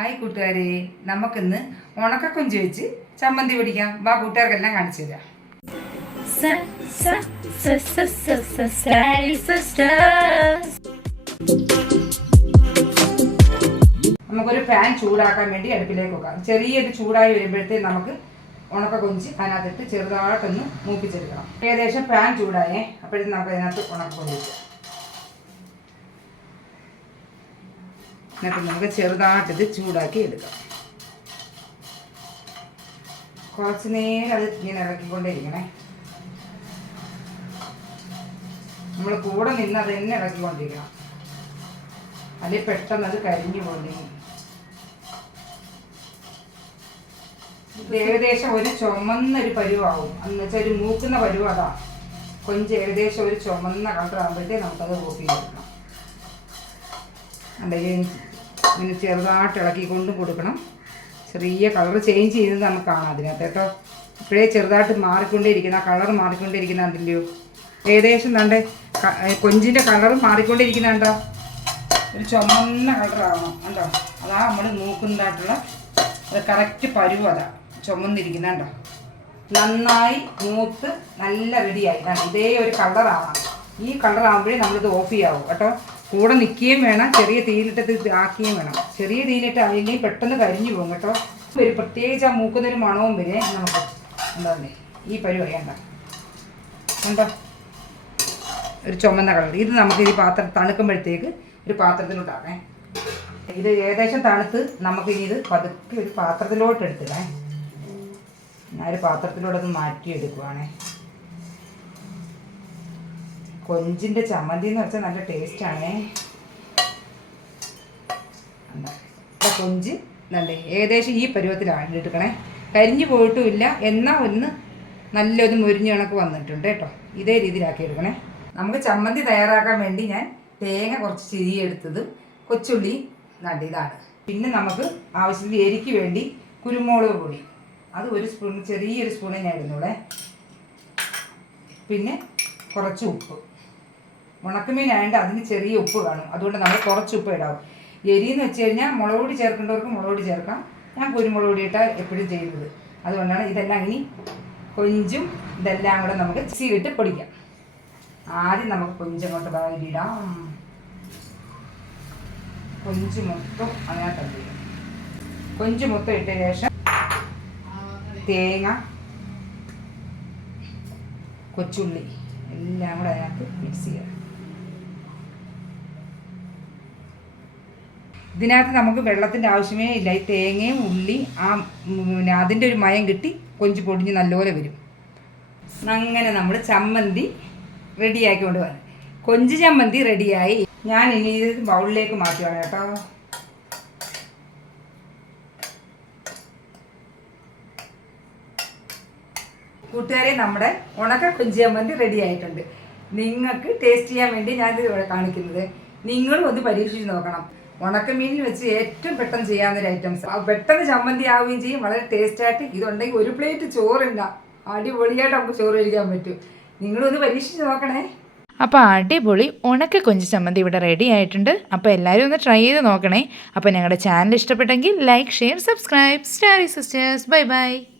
Hi കൂട്ടുകാരെ നമുക്കിന്ന് ഉണക്കക്കൊഞ്ച് വെച്ച് ചമ്മന്തി പിടിക്കാം. വാ കൂട്ടുകാർക്കെല്ലാം കാണിച്ചു തരാം. നമുക്കൊരു ഫാൻ ചൂടാക്കാൻ വേണ്ടി അടുപ്പിലേക്ക് വെക്കാം. ചെറിയൊരു ചൂടായി വരുമ്പോഴത്തേക്ക് നമുക്ക് ഉണക്ക കൊഞ്ച് അതിനകത്തിട്ട് ചെറുതായിട്ടൊന്ന് മൂപ്പിച്ചെടുക്കണം. ഏകദേശം ഫാൻ ചൂടായേ അപ്പോഴത്തേക്ക് നമുക്ക് അതിനകത്ത് ഉണക്ക കൊഞ്ച് എന്നിട്ട് നമുക്ക് ചെറുതായിട്ടിത് ചൂടാക്കി എടുക്കാം. കുറച്ച് നേരം അത് ഇങ്ങനെ ഇളക്കിക്കൊണ്ടേയിരിക്കണേ നമ്മൾ കൂടെ നിന്ന് അത് തന്നെ ഇളക്കിക്കൊണ്ടിരിക്കണം. അല്ലെങ്കിൽ പെട്ടെന്ന് അത് കരിഞ്ഞു പോകുന്നേ ഏകദേശം ഒരു ചുമന്നൊരു പരുവാകും എന്ന് വെച്ചാൽ ഒരു മൂക്കുന്ന പരുവ് കൊഞ്ച് ഏകദേശം ഒരു ചുമന്ന കളറാകുമ്പോഴത്തേക്ക് നമുക്കത് ഓഫ് ചെയ്തെടുക്കണം അല്ലെങ്കിൽ ഇങ്ങനെ ചെറുതായിട്ട് ഇളക്കി കൊണ്ടും കൊടുക്കണം. ചെറിയ കളർ ചേഞ്ച് ചെയ്തത് നമുക്ക് കാണാം അതിനകത്ത് കേട്ടോ. ഇപ്പോഴേ ചെറുതായിട്ട് മാറിക്കൊണ്ടേയിരിക്കുന്ന. ആ കളർ മാറിക്കൊണ്ടേയിരിക്കുന്ന കണ്ടില്ലയോ? ഏകദേശം കണ്ടേ കൊഞ്ചിന്റെ കളർ മാറിക്കൊണ്ടിരിക്കുന്നുണ്ടോ ഒരു ചുമന്ന കളറാവണം കണ്ടോ? അതാ നമ്മൾ നോക്കുന്നതായിട്ടുള്ള കറക്റ്റ് പരുവ് അതാ. ചുമന്നിരിക്കുന്നുണ്ടോ നന്നായി മൂത്ത് നല്ല റെഡിയായി ഇതേ ഒരു കളറാവണം ഈ കളറാകുമ്പോഴേ നമ്മളിത് ഓഫ് ചെയ്യാവൂ കേട്ടോ. കൂടെ നിൽക്കുകയും വേണം ചെറിയ തീയിലിട്ടത് ആക്കുകയും വേണം. ചെറിയ തീയിലിട്ട് അല്ലെങ്കിൽ പെട്ടെന്ന് കരിഞ്ഞു പോകും കേട്ടോ. ഒരു പ്രത്യേകിച്ച് ആ മൂക്കുന്നൊരു മണവും വരെ നമുക്ക് എന്താ ഈ പരുവായി കണ്ടോ. ഒരു ചുമന്ന കളർ. ഇത് നമുക്ക് ഈ പാത്രം തണുക്കുമ്പോഴത്തേക്ക് ഒരു പാത്രത്തിലോട്ടാക്കേ ഇത് ഏകദേശം തണുത്ത് നമുക്ക് ഇനി ഇത് പതുക്കെ ഒരു പാത്രത്തിലോട്ട് എടുത്തിടേ ഞാൻ ഒരു മാറ്റി അത് മാറ്റിയെടുക്കുവാണേ. കൊഞ്ചിന്റെ ചമ്മന്തി എന്ന് വെച്ചാൽ നല്ല ടേസ്റ്റാണേ കൊഞ്ച്. നല്ല ഏകദേശം ഈ പരുവത്തിലാണ് എടുക്കണേ. കരിഞ്ഞു പോയിട്ടുമില്ല. എന്നാൽ ഒന്ന് നല്ലൊരു മുരിഞ്ഞ് കണക്ക് വന്നിട്ടുണ്ട് കേട്ടോ. ഇതേ രീതിയിലാക്കി എടുക്കണേ. നമുക്ക് ചമ്മന്തി തയ്യാറാക്കാൻ വേണ്ടി ഞാൻ തേങ്ങ കുറച്ച് ചിരിയെടുത്തതും കൊച്ചുള്ളി. നല്ല ഇതാണ്. പിന്നെ നമുക്ക് ആവശ്യത്തിന് എരിക്ക് വേണ്ടി കുരുമുളക് പൊടി. അത് ഒരു സ്പൂൺ ചെറിയൊരു സ്പൂണേ ഞാൻ ഇടുന്നുള്ളേ. പിന്നെ കുറച്ച് ഉപ്പ്. ഉണക്കമീനായതുകൊണ്ട് അതിന് ചെറിയ ഉപ്പ് കാണും. അതുകൊണ്ട് നമ്മൾ കുറച്ച് ഉപ്പ് ഇടാവും. എരിയെന്ന് വെച്ച് കഴിഞ്ഞാൽ മുളക് പൊടി ചേർക്കേണ്ടവർക്ക് മുളക് ചേർക്കാം. ഞാൻ കുരുമുളക് ഇട്ടാൽ എപ്പോഴും ചെയ്യുന്നത്. അതുകൊണ്ടാണ് ഇതെല്ലാം ഇനി കൊഞ്ചും ഇതെല്ലാം കൂടെ നമുക്ക് ചീവിട്ട് പൊടിക്കാം. ആദ്യം നമുക്ക് കൊഞ്ചങ്ങോട്ട് ഇടാം. കൊഞ്ച് മൊത്തം അതിനകത്ത് ഇടും കൊഞ്ച് മൊത്തം ഇട്ട ശേഷം തേങ്ങ കൊച്ചുള്ളി എല്ലാം കൂടെ അതിനകത്ത് മിക്സ് ചെയ്യാം. ഇതിനകത്ത് നമുക്ക് വെള്ളത്തിന്റെ ആവശ്യമേ ഇല്ല. ഈ തേങ്ങയും ഉള്ളി ആ പിന്നെ അതിന്റെ ഒരു മയം കിട്ടി കൊഞ്ച് പൊടിഞ്ഞ് നല്ലപോലെ വരും. അങ്ങനെ നമ്മൾ ചമ്മന്തി റെഡിയാക്കിക്കൊണ്ട് വന്നു. കൊഞ്ച് ചമ്മന്തി റെഡിയായി. ഞാൻ ഇനി ഇത് ബൗളിലേക്ക് മാറ്റുകയാണ് കേട്ടോ. കൂട്ടുകാരെ നമ്മുടെ ഉണക്ക കൊഞ്ച് ചമ്മന്തി റെഡി ആയിട്ടുണ്ട് നിങ്ങൾക്ക് ടേസ്റ്റ് ചെയ്യാൻ വേണ്ടി ഞാനിത് കാണിക്കുന്നത്. നിങ്ങളും ഒന്ന് പരീക്ഷിച്ച് നോക്കണം. ഉണക്കമീനിൽ വെച്ച് ഏറ്റവും പെട്ടെന്ന് ചെയ്യാവുന്ന ഒരു ഐറ്റംസ് പെട്ടെന്ന് ചമ്മന്തി ആവുകയും ചെയ്യും. വളരെ ടേസ്റ്റ് ആയിട്ട്. ഇതുണ്ടെങ്കിൽ ഒരു പ്ലേറ്റ് ചോറില്ല. അടിപൊളിയായിട്ട് നമുക്ക് ചോറ് കഴിക്കാൻ പറ്റും. നിങ്ങളൊന്ന് പരീക്ഷിച്ച് നോക്കണേ. അപ്പോൾ അടിപൊളി ഉണക്ക കൊഞ്ച് ചമ്മന്തി ഇവിടെ റെഡി ആയിട്ടുണ്ട്. അപ്പോൾ എല്ലാവരും ഒന്ന് ട്രൈ ചെയ്ത് നോക്കണേ. അപ്പോൾ ഞങ്ങളുടെ ചാനൽ ഇഷ്ടപ്പെട്ടെങ്കിൽ like share subscribe starry sisters bye bye